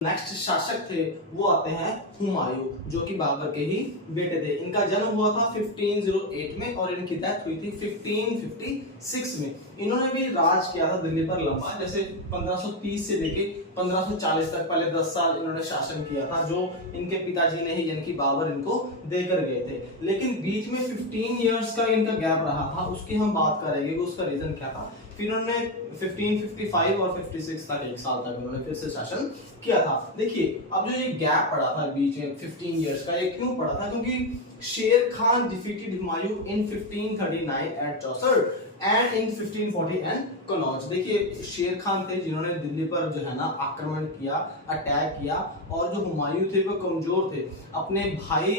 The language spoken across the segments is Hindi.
नेक्स्ट शासक थे वो आते हैं हुमायूं, जो कि बाबर के ही बेटे थे। इनका जन्म हुआ था 1508 में और इनकी डेथ हुई थी 1556 में। इन्होंने भी राज किया था दिल्ली पर लंबा, जैसे 1530 से लेके 1540 तक, पहले 10 साल इन्होंने शासन किया था, जो इनके पिताजी ने ही यानी कि बाबर इनको देकर गए थे। लेकिन बीच में 15 इयर्स का इनका गैप रहा था, उसकी हम बात करेंगे कि उसका रीजन क्या था। फिर इन्होंने 1555 और 56 तक, एक साल तक इन्होंने फिर से शासन किया था। देखिए अब जो ये गैप पड़ा था बीच में 15 इयर्स का, ये क्यों पड़ा था? क्योंकि Sher Khan defeated Humayun in 1539 at Chausa and in 1540 and Kannauj. देखिए शेर खान थे जिन्होंने दिल्ली पर जो है ना आक्रमण किया, अटैक किया, और जो हुमायूं थे वो कमजोर थे, अपने भाई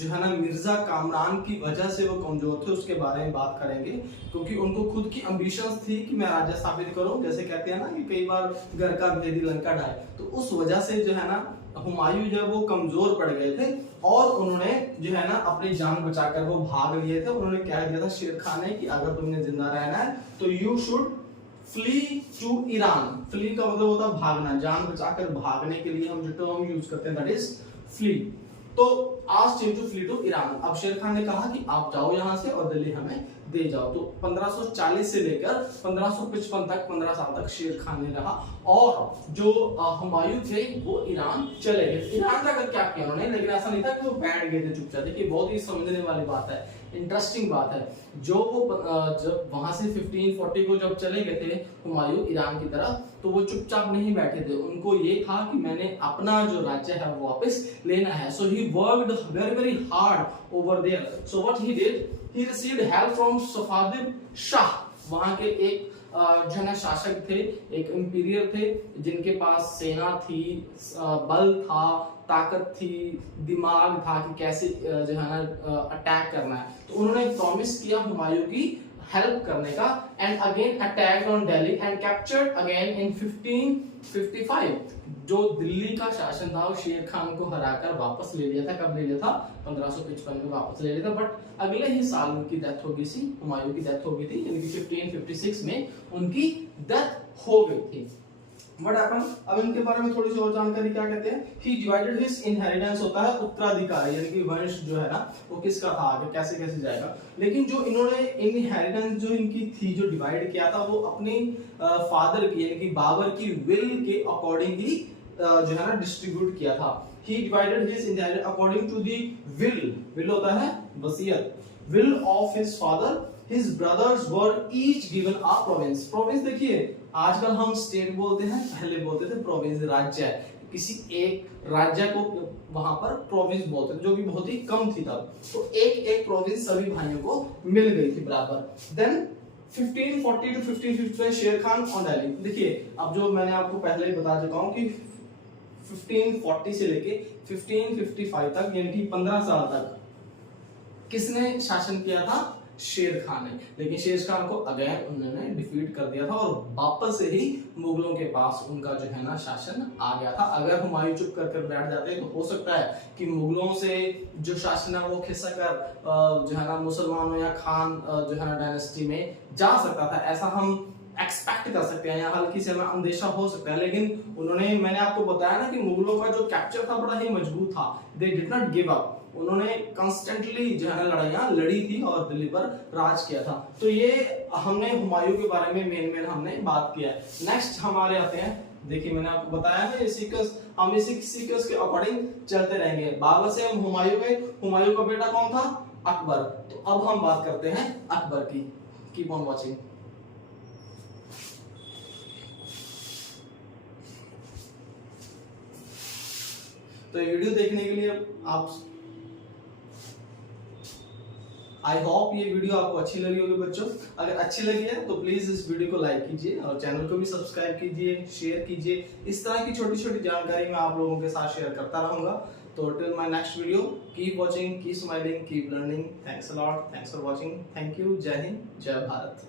जो है ना मिर्जा कामरान की वजह से वो कमजोर थे। उसके बारे में बात करेंगे, क्योंकि उनको खुद की एम्बिशंस थी कि मैं राज्य स्थापित करूं, जैसे कहते हैं ना कि कई बार घर का भेदी लंका ढाए, तो उस वजह से जो है ना हुमायूं जो है वो कमजोर पड़ गए थे और उन्होंने जो है ना अपनी जान बचाकर वो भाग लिए थे। उन्होंने कह दिया था शेर खान ने कि अगर तुमने जिंदा रहना है तो you should flee to Iran. Flee का मतलब होता है भागना, जान बचाकर भागने के लिए हम जो टर्म यूज करते हैं दैट इज फ्ली। तो asked him to flee to Iran. अब शेर खान ने कहा कि आप जाओ यहाँ से और दिल्ली हमें दे जाओ। तो 1540 से लेकर 1555 तक 15 साल तक शेर खान ने रहा और जो हुमायूं थे वो ईरान चले गए। ईरान जाकर क्या किया उन्होंने, लेकिन ऐसा नहीं था कि वो बैठ गए थे चुपचाप। देखिए बहुत ही समझने वाली बात है, इंटरेस्टिंग बात है। जो वो जब वहां से 1540 को जब चले गए थे हुमायूं ईरान की तरफ, तो वो चुपचाप नहीं बैठे थे। उनको ये था कि मैंने अपना जो राज्य है वो वापस लेना है। So he worked very very hard over there. So what he did, he received help from Safavid Shah. वहां के एक जो है शासक थे, एक इंपीरियर थे, जिनके पास सेना थी, बल था, ताकत थी, दिमाग था कि कैसे जो है ना अटैक करना है। तो उन्होंने प्रॉमिस किया हुमायूं की हेल्प करने का, and again attacked on Delhi and captured again in 1555। जो दिल्ली का शासन था वो शेर खान को हराकर वापस ले लिया था। कब ले लिया था? 1555 में वापस ले लिया था। बट अगले ही साल उनकी डेथ हो गई थी, हुमायूं की डेथ हो गई थी, यानी कि 1556 में उनकी डेथ हो गई थी। What happened? अब इनके बारे में थोड़ी सी और जानकारी क्या कहते हैं, he divided his inheritance होता है उत्तराधिकारी, यानी कि वंश जो है ना वो किसका था, आगे कैसे कैसे जाएगा। लेकिन जो इन्होंने इनहेरिटेंस जो इनकी थी, जो डिवाइड किया था, वो अपनी फादर की यानी कि बाबर की विल के अकॉर्डिंग ही जो है ना डिस्ट्रीब्यूट किया था। He divided his inheritance according to the will होता है वसीयत, will of his father. His brothers were each given a province. Province देखिए आजकल हम स्टेट बोलते हैं, पहले बोलते थे प्रोविंस, राज्य है। किसी एक राज्य को वहां पर प्रोविंस बोलते थे, जो कि बहुत ही कम थी तब। तो एक एक प्रोविंस सभी भाइयों को मिल गई थी बराबर। देन 1540 to 1555 शेर खान ऑन दिल्ली। देखिए अब जो मैंने आपको पहले ही बता चुका हूं कि 1540 से लेके 1555 तक, यानी कि 15 साल तक किसने शासन किया था? शेर खान ने। लेकिन शेर खान को अगेन उन्होंने डिफीट कर दिया था और वापस से ही मुगलों के पास उनका जो है ना शासन आ गया था। अगर हुमायूं चुप कर बैठ जाते तो हो सकता है कि मुगलों से जो शासन है वो खिसक कर जो है ना मुसलमानों या खान जो है ना डायनेस्टी में जा सकता था, ऐसा हम एक्सपेक्ट कर सकते हैं, या हल्की से हमें अंदेशा हो सकता है। लेकिन उन्होंने, मैंने आपको बताया ना कि मुगलों का जो कैप्चर था बड़ा ही मजबूत था। They did not give up. उन्होंने कंस्टेंटली जो है ना लड़ाइयां लड़ी थी और दिल्ली पर राज किया था। तो ये हमने हुमायूं के बारे में मेन हमने बात किया है। नेक्स्ट हमारे आते हैं, देखिए मैंने आपको बताया ना ये सीक्वेंस, हम इसी सीक्वेंस के अकॉर्डिंग चलते रहेंगे। बाबर से हम हुमायूं गए, हुमायूं का बेटा कौन था? अकबर। तो अब हम बात करते हैं अकबर की। Keep on watching. तो ये वीडियो देखने के लिए आप, आई होप ये वीडियो आपको अच्छी लगी होगी बच्चों। अगर अच्छी लगी है तो प्लीज इस वीडियो को लाइक कीजिए और चैनल को भी सब्सक्राइब कीजिए, शेयर कीजिए। इस तरह की छोटी छोटी जानकारी मैं आप लोगों के साथ शेयर करता रहूंगा। तो till my next video, keep watching, keep smiling, keep learning. Thanks a lot, thanks for watching, thank you. जय हिंद, जय भारत।